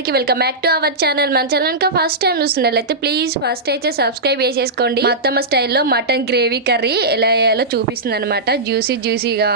అందరికీ welcome back to our channel. మన channel కా ఫస్ట్ టైం చూస్తున్నట్లయితే ప్లీజ్ ఫస్ట్ అయితే సబ్స్క్రైబ్ చేసేసుకోండి. మా అత్తమ్మ స్టైల్లో మటన్ గ్రేవీ కర్రీ ఎలా వేయాలో చూపిస్తుంది అనమాట. జ్యూసీగా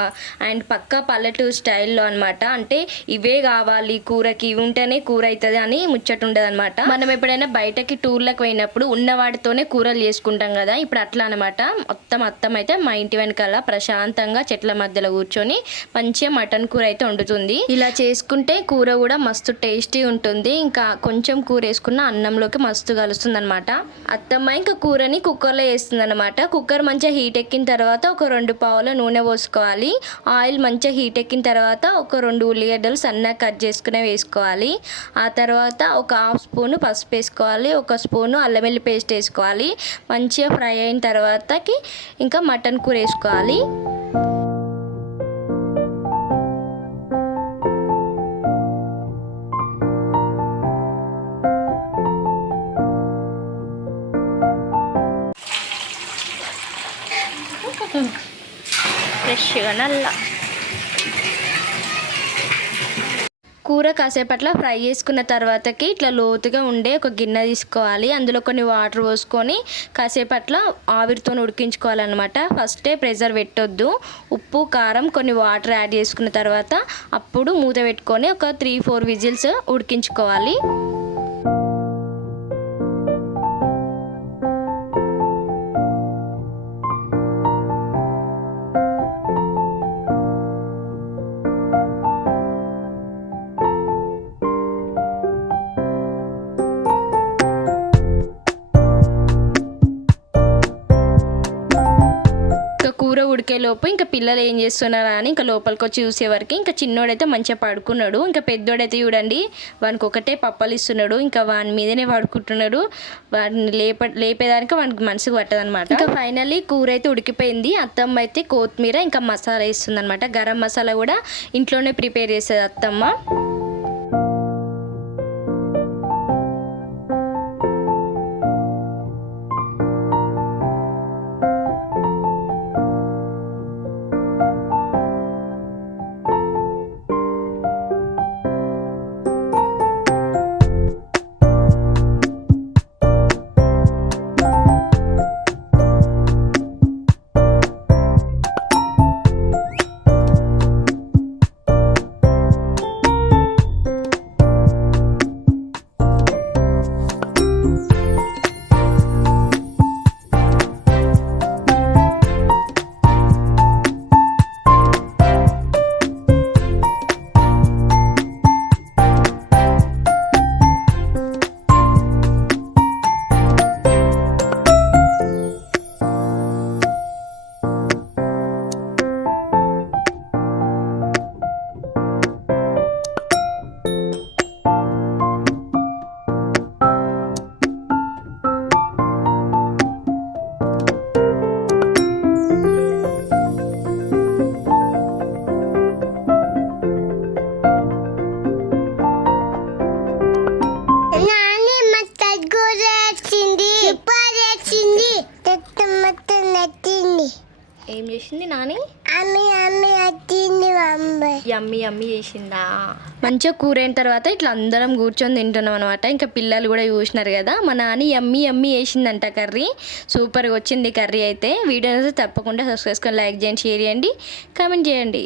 అండ్ పక్కా పల్లెటూరు స్టైల్లో అనమాట. అంటే ఇవే కావాలి కూరకి, ఇవి ఉంటేనే కూర అవుతుంది అని ముచ్చట ఉండదు అనమాట. మనం ఎప్పుడైనా బయటకి టూర్లకు పోయినప్పుడు ఉన్న వాటితోనే కూరలు చేసుకుంటాం కదా, ఇప్పుడు అట్లా అనమాట. అత్తమ్మ అయితే మా ఇంటి వెనకాల ప్రశాంతంగా చెట్ల మధ్యలో కూర్చొని మంచిగా మటన్ కూర అయితే వండుతుంది. ఇలా చేసుకుంటే కూర కూడా మస్తు టేస్టీ ఉంటుంది. ఇంకా కొంచెం కూర వేసుకున్న అన్నంలోకి మస్తు కలుస్తుంది అనమాట. అత్తమ్మ ఇంకా కూరని కుక్కర్లో వేస్తుంది అనమాట. కుక్కర్ మంచిగా హీట్ ఎక్కిన తర్వాత ఒక 2 పావుల నూనె పోసుకోవాలి. ఆయిల్ మంచిగా హీట్ ఎక్కిన తర్వాత ఒక 2 ఉల్లిగడ్డలు సన్నగా కట్ చేసుకునే వేసుకోవాలి. ఆ తర్వాత ఒక 1/2 స్పూను పసుపు వేసుకోవాలి. 1 స్పూను అల్లం వెల్లుల్లి పేస్ట్ వేసుకోవాలి. మంచిగా ఫ్రై అయిన తర్వాతకి ఇంకా మటన్ కూర వేసుకోవాలి. ఫ్రెష్గా నల్ల కూర కాసేపట్ల ఫ్రై చేసుకున్న తర్వాతకి ఇట్లా లోతుగా ఉండే ఒక గిన్నె తీసుకోవాలి. అందులో కొన్ని వాటర్ పోసుకొని కాసేపట్ల ఆవిరితో ఉడికించుకోవాలన్నమాట. ఫస్టే ప్రెషర్ పెట్టొద్దు. ఉప్పు కారం కొన్ని వాటర్ యాడ్ చేసుకున్న తర్వాత అప్పుడు మూత పెట్టుకొని ఒక 3-4 విజిల్స్ ఉడికించుకోవాలి. కూర ఉడికేలోపు ఇంకా పిల్లలు ఏం చేస్తున్నారా అని ఇంకా లోపలికి వచ్చి చూసేవరకు ఇంకా చిన్నోడైతే మంచిగా పడుకున్నాడు. ఇంకా పెద్దోడైతే చూడండి వానికి ఒకటే పప్పలు ఇస్తున్నాడు. ఇంకా వాని మీదనే పడుకుంటున్నాడు. వాడిని లేపేదానికి వానికి మనసుకు పట్టదనమాట. ఇంకా ఫైనల్లీ కూర అయితే ఉడికిపోయింది. అత్తమ్మ అయితే కొత్తిమీర ఇంకా మసాలా వేస్తుంది అనమాట. గరం మసాలా కూడా ఇంట్లోనే ప్రిపేర్ చేస్తుంది అత్తమ్మ. ఏం చేసింది నాని? యమ్మీ చేసిందా? మంచిగా కూర అయిన తర్వాత ఇట్లా అందరం కూర్చొని తింటున్నాం అనమాట. ఇంకా పిల్లలు కూడా చూసినారు కదా, మా నాని యమ్మీ చేసిందంట కర్రీ. సూపర్గా వచ్చింది కర్రీ అయితే. వీడియో తప్పకుండా సబ్స్క్రైబ్ చేసుకొని లైక్ చేయండి, షేర్ చేయండి, కామెంట్ చేయండి.